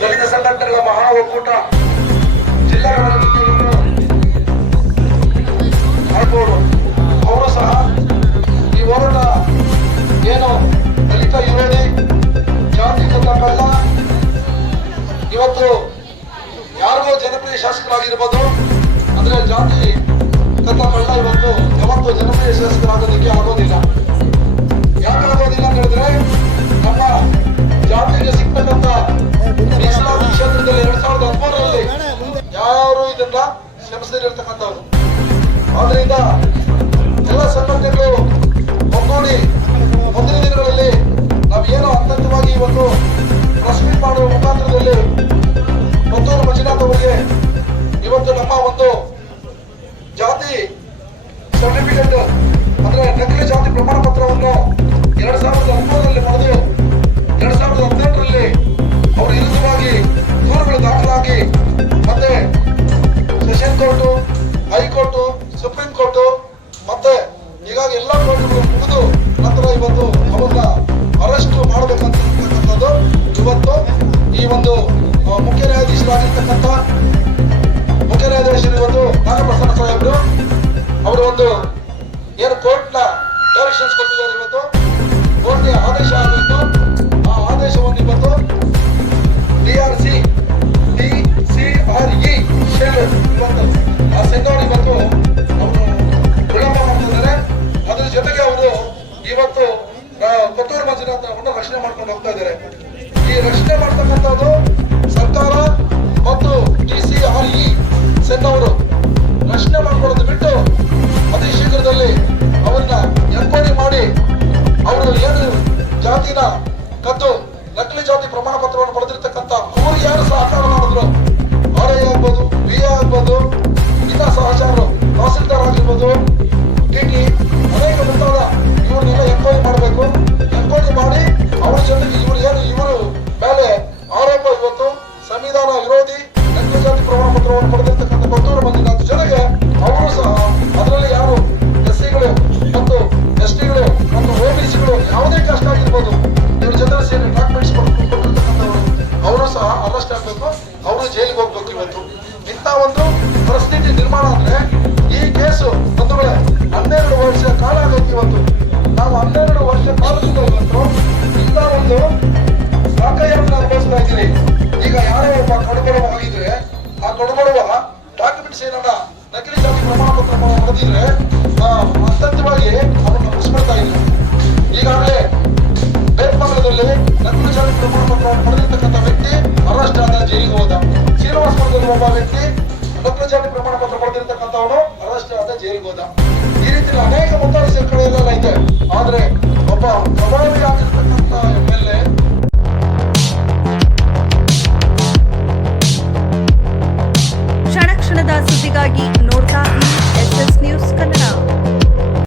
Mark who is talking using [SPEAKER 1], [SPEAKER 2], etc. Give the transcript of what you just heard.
[SPEAKER 1] ದಲಿತ ಸಂಘಟನೆಗಳ ಮಹಾ ಒಕ್ಕೂಟ ಜಿಲ್ಲೆಗಳಲ್ಲಿ ಮಾಡ್ಬೋದು ಅವರು ಸಹ ಈ ಹೋರಾಟ ಏನು ದಲಿತ ವಿರೋಧಿ ಜಾತಿ ಕಳ್ಳ ಇವತ್ತು ಯಾರಿಗೋ ಜನಪ್ರಿಯ ಶಾಸಕರಾಗಿರ್ಬೋದು. ಅಂದ್ರೆ ಜಾತಿ ಕಥ ಇವತ್ತು ಯಾವತ್ತು ಜನಪ್ರಿಯ ಶಾಸಕರಾಗೋದಕ್ಕೆ ಆಗೋದಿಲ್ಲ. ಯಾಕೆ ಆಗೋದಿಲ್ಲ ಅಂತ ಹೇಳಿದ್ರೆ ಶ್ರಮಿಸದಿರ್ತಕ್ಕಂಥವ್ರು ಆದ್ರಿಂದ ಎಲ್ಲ ಸಂಘಟನೆಗಳು ಒಗ್ಗೂಡಿ ಮುಂದಿನ ದಿನಗಳಲ್ಲಿ ನಾವು ಏನೋ ಹಂತವಾಗಿ ಇವತ್ತು ಪ್ರೆಸ್ ಮಾಡುವ ಮುಖಾಂತರದಲ್ಲಿ ಮತ್ತೂರು ಮಂಜುನಾಥ್ ಅವರಿಗೆ ಇವತ್ತು ನಮ್ಮ ಒಂದು ಕೋರ್ಟು ಮತ್ತೆ ಈಗಾಗ ಎಲ್ಲ ಕೋರ್ಟ್ಗಳು ಮುಗಿದು ನಂತರ ಇವತ್ತು ಅವನ್ನ ಅರೆಸ್ಟ್ ಮಾಡಬೇಕಂತಕ್ಕಂಥದ್ದು ಇವತ್ತು ಈ ಒಂದು ಮುಖ್ಯ ನ್ಯಾಯಾಧೀಶರಾಗಿರ್ತಕ್ಕಂಥ ಮುಖ್ಯ ನ್ಯಾಯಾಧೀಶರು ಇವತ್ತು ನಾಗಪ್ರಸನ್ನ ಸಾಹೇಬರು ಅವರು ಒಂದು ಏನು ಕೋರ್ಟ್ನ ಡೈರೆಕ್ಷನ್ಸ್ ಕೊಟ್ಟಿದ್ದಾರೆ ಇವತ್ತು. ಕೋರ್ಟ್ಗೆ ಆದೇಶ ಕೊತ್ತೂರು ಮಂಜುನಾಥವನ್ನು ರಕ್ಷಣೆ ಮಾಡ್ಕೊಂಡು ಹೋಗ್ತಾ ಇದ್ದಾರೆ. ಈ ರಕ್ಷಣೆ ಮಾಡ್ತಕ್ಕಂಥದ್ದು ಸರ್ಕಾರ ಮತ್ತು ಡಿ ಸಿ ಜೈಲಿಗೆ ಹೋಗ್ಬೇಕು ಇವತ್ತು. ಇಂಥ ಒಂದು ಪರಿಸ್ಥಿತಿ ನಿರ್ಮಾಣ ಅಂದರೆ ಈ ಕೇಸು ಒಂದು ವೇಳೆ ಹನ್ನೆರಡು ವರ್ಷ ಕಾಲ ಆಗೈತಿ ಇವತ್ತು. ನಾವು ಹನ್ನೆರಡು ವರ್ಷ ಕಾಲದಿಂದ ಇವತ್ತು ಇಂಥ ಒಂದು ಸಾಕಯ್ಯವನ್ನು ಅನುಭವಿಸ್ತಾ ಇದ್ದೀರಿ. ಈಗ ಯಾರೋ ಒಬ್ಬ ಕಡುಬಡವ ಹೋಗಿದ್ರೆ ಆ ಕಡುಬಡವ ಡಾಕ್ಯುಮೆಂಟ್ಸ್ ಏನನ್ನ ನಕಲಿ ಜಾತಿ ಪ್ರಮಾಣ ಪತ್ರ ಹೊಡೆದಿದ್ರೆ ಅತ್ಯಂತವಾಗಿ ಅವನ್ನ ಮುಗಿಸ್ಬಿಡ್ತಾ ಇದ್ರು. ಈಗಾಗಲೇ ಬೇತ್ಮಂಗಲದಲ್ಲಿ ನಕಲಿ ಜಾತಿ ಪ್ರಮಾಣ ಪತ್ರವನ್ನು ಪಡೆದಿರ್ತಕ್ಕಂಥ ವ್ಯಕ್ತಿ ಅರೆಸ್ಟ್ ಆದ ಶ್ರೀನಿವಾಸಪುರದಲ್ಲಿ ಒಬ್ಬ ವ್ಯಕ್ತಿ ಅನುಗ್ರಹ ಜಾತಿ ಪ್ರಮಾಣ ಪತ್ರ ಪಡೆದಿರತಕ್ಕಂಥವನು ಅರೆಸ್ಟ್ ಆದ ಜೈಲಿಗೆ ಹೋದ ಈ ರೀತಿ ಅನೇಕ ಮುಂತಾದ ಸಂಕಟಗಳೆಲ್ಲ ಐತೆ. ಆದ್ರೆ ಒಬ್ಬ ಪ್ರಭಾವಿ ಆಗಿರ್ತಕ್ಕಂಥ ಎಂ ಎಲ್ ಎ ಕ್ಷಣ ಕ್ಷಣದ ಸುದ್ದಿಗಾಗಿ